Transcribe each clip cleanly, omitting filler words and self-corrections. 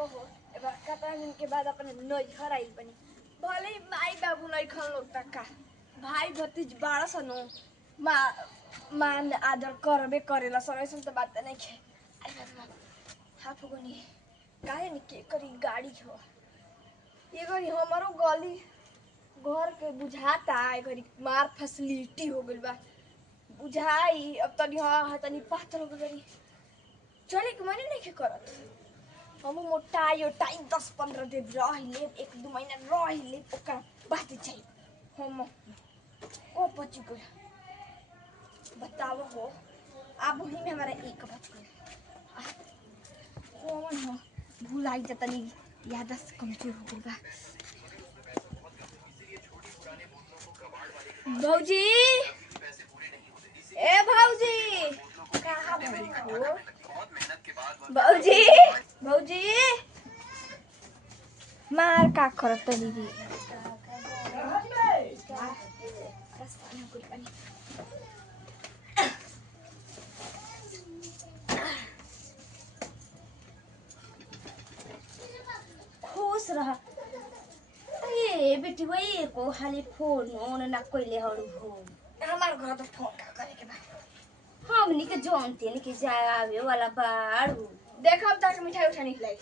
बताओ हो एबार कतना दिन के बाद अपने नैहर आइल बनी भले ही माई बाबू नैखन लोग तक का भाई भतीज बारह सनो मान आदर करबे करेला सब ऐसा तो बात नहीं खे हाँ फुगनी काहे नि के करी गाड़ी हो ये करी हमारो गली घर के बुझाता है करी मार फैसिलिटी हो गइल बा बुझाई अब तनी हाँ तनी पातर हो गई चले के मने नहीं करत हम मोटाई 10-15 दिन रह ले 1-2 महीना रह ले ओकर बात चाहिए हम ओ पची को बताओ हो अब ही में हमारा एक बच गया कौन हो भुलाई जतनी यादस कमजोर हो गई बा भौजी ए भौजी कहाँ भौजी हो भौजी भौजी मार का करत दीदी खुश रह ए बेटी वही को खाली फोन ओन ना कोइले हरु हो हमार घर तो फोन का करे के बा हमनी के जानते नहीं कि जाए आवे वाला बाड़ू देख हम तक मिठाई उठा निकलाई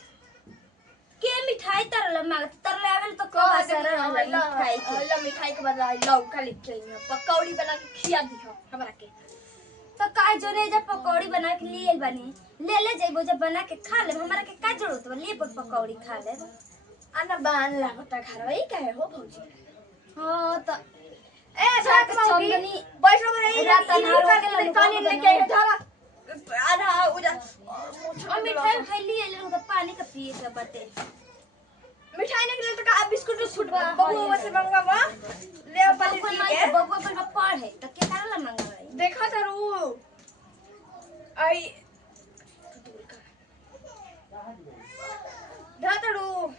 के मिठाई तरला मांगत तरला आवे तो कब असर मिठाई के मिठाई के बदला लौका लिख के पकौड़ी बना के खिया दिहो हमरा के तो का जोरे जब पकौड़ी बना के लिए बनी ले जाइबो जब बना के खा ले हमरा के का जरूरत बा ले पकौड़ी खा ले आना बान लागता घर वही काहे हो भौजी हां तो ए साथ चंदनी बैठो रे रात के पानी लेके धरा आधा उजा और मिठाई खाई लिए ले तो पानी का पिए के बटे मिठाई नहीं ले तो का बिस्कुट छूट बबुआ से मंगावा ले पानी पी के बबुआ पर पढ़े तो के तारा ला मंगावा देखा तारू आई दातड़ू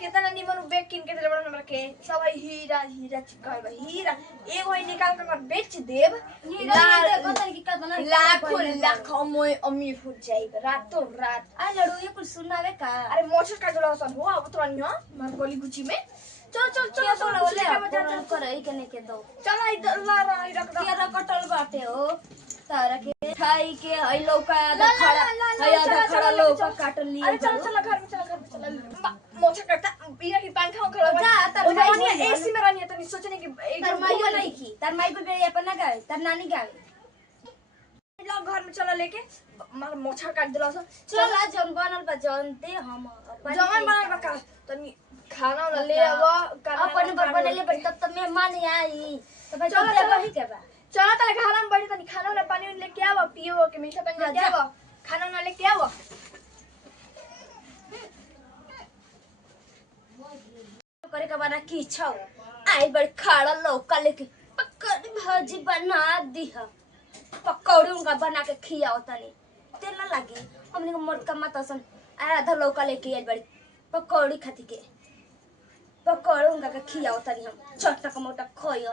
केतना निमन बैग किन के देले बड़ा हमरा के सब हीरा हीरा चिपकाए बा हीरा एगो ही निकाल के कर बेच देब हीरा कतन की कतना लाखों लाखों मोय अमीर हो जाइब रातों रात आ लड़ू ये कुछ सुनावे का अरे मोछर का गला सन हो अब तो न मार गोली गुची में चल चल चल चल ले करई के ने के दो चल इधर ला रही रख दो केरा कटल बाटे हो तारा के खाई के हई लौका आधा खड़ा लौका काट लिए अरे चल चल घर में चल मोछा करता पीरा की पंखा खड़ा जा तर माई एसी में रहनी है तो सोचने की तर माई नहीं की तर माई पे अपन ना गावे तर नानी गावे लोग घर में चला लेके मार मोछा काट दिला चल आ जन बनल बा जानते हम जवन बनाए बा का तनी खाना ना ले आवा अपन बनले बड़ी तब मेहमान आई तो भाई चल वही के बा चल तले घर में बैठ तनी खाना वाला पानी लेके आवा पियो के मीठा पानी लेके आवा खाना ना लेके आवा करे का बना की छौ आई बड़ खाड़ा लौका लेके पकौड़ी भाजी बना दिहा पकौड़ी उनका बना के खियाओ तनी तेल ना लागे हमने को मोटका माता सन आधा लौका लेके आई बड़ी पकौड़ी खाती के पकौड़ी उनका के खियाओ तनी हम छोटा का मोटा खोयो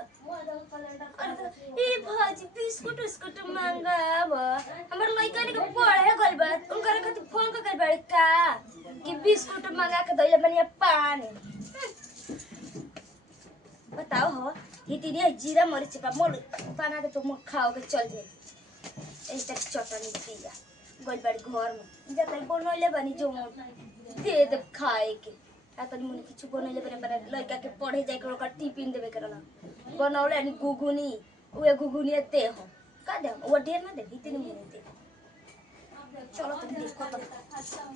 ए भाजी बिस्कुट बिस्कुट मांगाव हमर लइका ने के पढ़े गइल बा उनका खातिर फोन कर गइल बा का कि बिस्कुट मांगा के दैले बनिया पानी बताओ हो हितिरिया जीरा मरीच का मोड़ बना के तुम खाओ के चल जाए ऐसे चटनी दिया गोल बड़ घर में जतई बनले बनी जो दे दे खाए के तनी मुनी किछु बनले बने लड़का के पढ़े जाए के ओकर टिफिन देबे करला बनौले नि गुगुनी उए गुगुनी ते हो का दे वो ढेर ना दे इतनी मुनी दे चलो तो देखो तो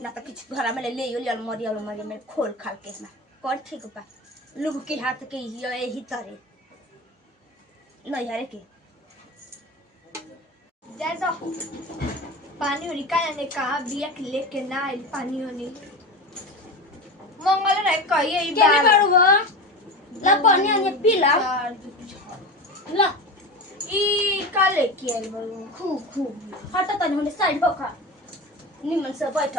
ना तो किछु घर में ले यो अलमारी में खोल खाल के ना कर ठीक बा लोग के हाथ के यही तारे नहीं यारे के जैसा पानी होनी का ने कहा बिया के लेके ना आइल पानी होनी मंगल रे कहिए ई बार केने बाड़ू ला पानी आने पीला ला ई का लेके आइल बाड़ू खूब हटा तनी होने साइड होखा निमन से बैठ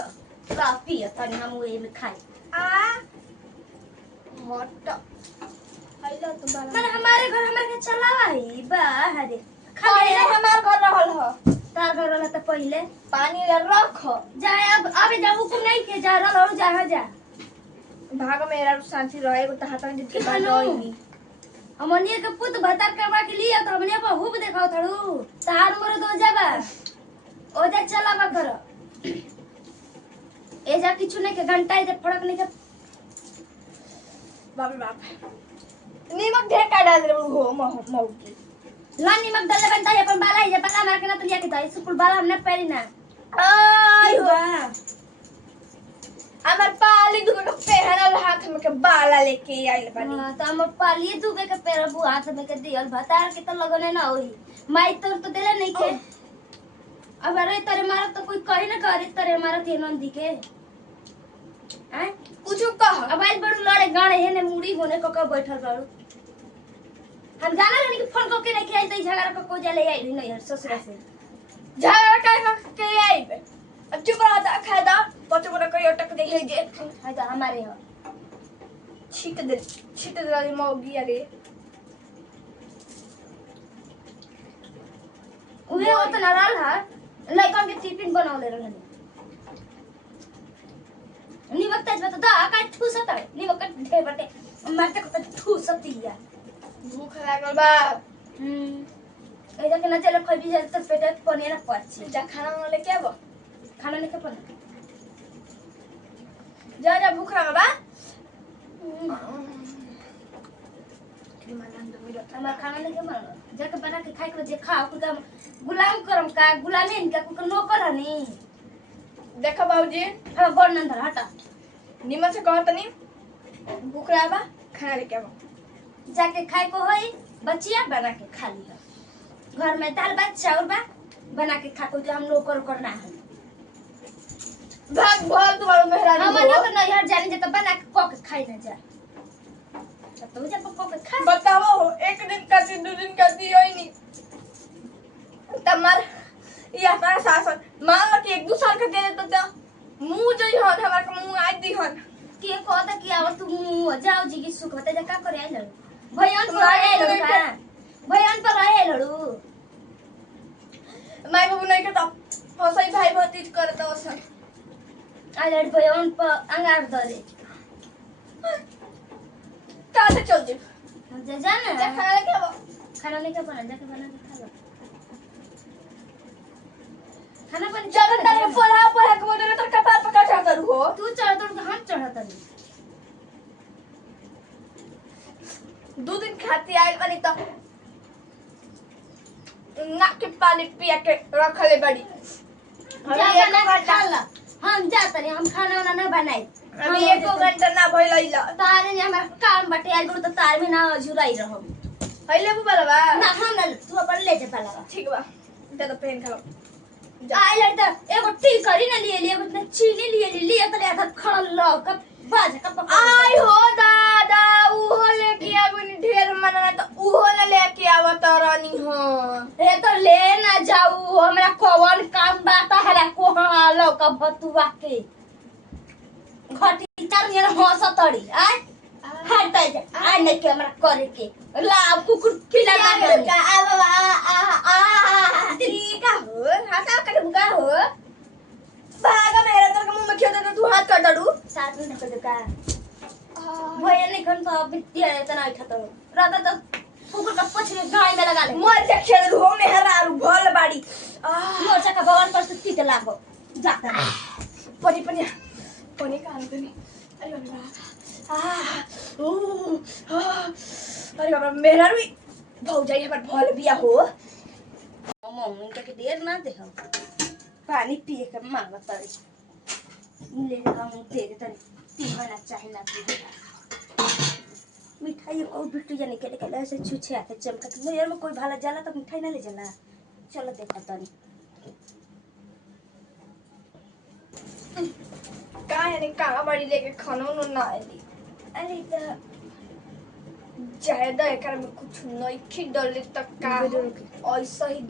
ला पिया तनी हम ओए में खाई आ हट आइला तो बाला माने हमारे घर हमारे के चलावा ही बा हरे खाली हमार घर रहल ह तार घर वाला तो पहले पानी ले रख जा अब अबे जा हुकुम नहीं के जा रहा और जा जा भाग मेरा शांति रहे को तहां तक जिसके बाद होई हमनिए के पुत भतार करवा के लिए तो हमने पर हुब देखाओ थड़ू तार मोर दो जाबा ओ जा चला बा घर ए जा किछु नहीं के घंटा जे फड़क नहीं के बाप रे बाप नीमक ढेर का डाल दे हो मौकी ला नीमक डाल बनता है अपन बाला ये बाला मार के ना तो लिया के तो स्कूल बाला हमने पैरी ना आई हो हमार पाली दुबे के पहनल हाथ में के बाला लेके आइल बानी हां तो हम पाली दुबे के पैर बु हाथ में के दियल भतार के तो लगने ना होई माई तो देले नहीं के अब अरे तेरे मारा तो कोई कही ना करे तेरे मारा के नंदी के हैं कुछ कह अब आज बड़ू लड़े गाड़े है ने मुड़ी होने को का बैठल बाड़ू हम जाना नहीं कि फोन करके नहीं आई तो झगड़ा को जले आई नहीं यार ससुर से झगड़ा काय के आइबे अब चुप रह जा खादा बच्चों को कोई अटक दे जे हां तो हमारे हो छीट दे वाली मौगी अरे उहे हो तो नाराल है लइकन के टिफिन बनावले रहनी नीमक तेज बता दा का ठूसत है नीमक के ढे बटे मारते को ठूसती है भूख लागल बा एजा के ना चले खबी जे तो पेट पने ना पची जा खाना वाले क्या बा खाना नहीं के पने जा भूख लागल बा हमार खाना नहीं के बना जाके बना के खाए के जे खाओ खुद गुलाम करम का गुलामी इनका को नौकर हनी देखो बाबूजी हां बड़ नंदर हटा निमन से कहत नहीं भूख लागल बा खाना लेके आवा जाके खाए को होई बचिया बना के खा लिया घर में दाल भात चावल बा बना के खा को जो हम लोग करना है भाग भाग तुम्हारा मेहरानी हम ना तो यार जानी जे तो बना के को के खाई ना जा तो जब को के खा बताओ एक दिन का दो दिन का दी होई नहीं तमार ये अपना सासन मान लो कि एक दो साल का दे देता तो मुंह जो हन हमार का मुंह आज दी हन के कहता कि आव तू जाओ जी की सुख होते जा का करे आई लड़ू भयन पर आए लड़ू का भयन पर आए लड़ू माई बाबू नहीं के तो फसई भाई भतीज करता ओसन आ लड़ भयन पर अंगार दरे का से चल जी जा जा ना जा खाना लेके आओ खाना नहीं के बना जाके बना के खा लो खाना बन जब तक के पढ़ा के मोरे तो कपार पका चढ़ता रहो तू चढ़ तो हम चढ़ता नहीं दो दिन खाती आइल बनी तो ना के पानी पिया के रखले बड़ी जा बना के खा ला हम जाते नहीं हम खाना वाना ना बनाई अभी एको घंटा ना भइलैला तारे ने हमार काम बटे आज गुड़ तो तार में ना झुराई रहो पहले वो बलवा ना हम ना तू अपन ले जा पाला ठीक बा दे तो पेन खाओ आई लड़ता एगो टी करी ना लिए लिए उतना चीनी लिए तो आधा खड़ लो कब बाज कब आई हो दादा उहो लेके आबनी ढेर मना तो उहो ना लेके आवत रानी हो ए तो ले ना जाऊ हमरा कौन काम बात है को हालो का भतुआ के खटी तार ने हंसतड़ी आय हटाई जा आ नहीं के हमरा करे के ला कुकुर खिला का आ ठीक हो हंसा कर बुका हो भागा मेरा तो के मुंह में खेत तो तू हाथ काट दू साथ में ढक का भैया नहीं खन तो बिटिया इतना उठा तो रात तो कुकुर का पछ में गाय में लगा ले मर जा खेल हो मेहरारू भल बाड़ी मोचा का भगवान पर सुती के लागो जाता पनी का हालत नहीं अरे बाबा अरे बाबा मेहरारू भौजाई हमर भल बिया हो मम्मी के देर ना दे हम पानी पिए के मांगत तड़ी ले हम दे दे तनी पीना चाहिए ना मिठाई को बिट्टू जाने के लेके ऐसे छुछे आके चमका के यार में कोई भाला जाला तो मिठाई ना ले जाला चलो देखा तनी का यानी का बड़ी लेके खानो न ना आली अरे तो ज्यादा एकर में कुछ नहीं खी डले तक का ऐसा ही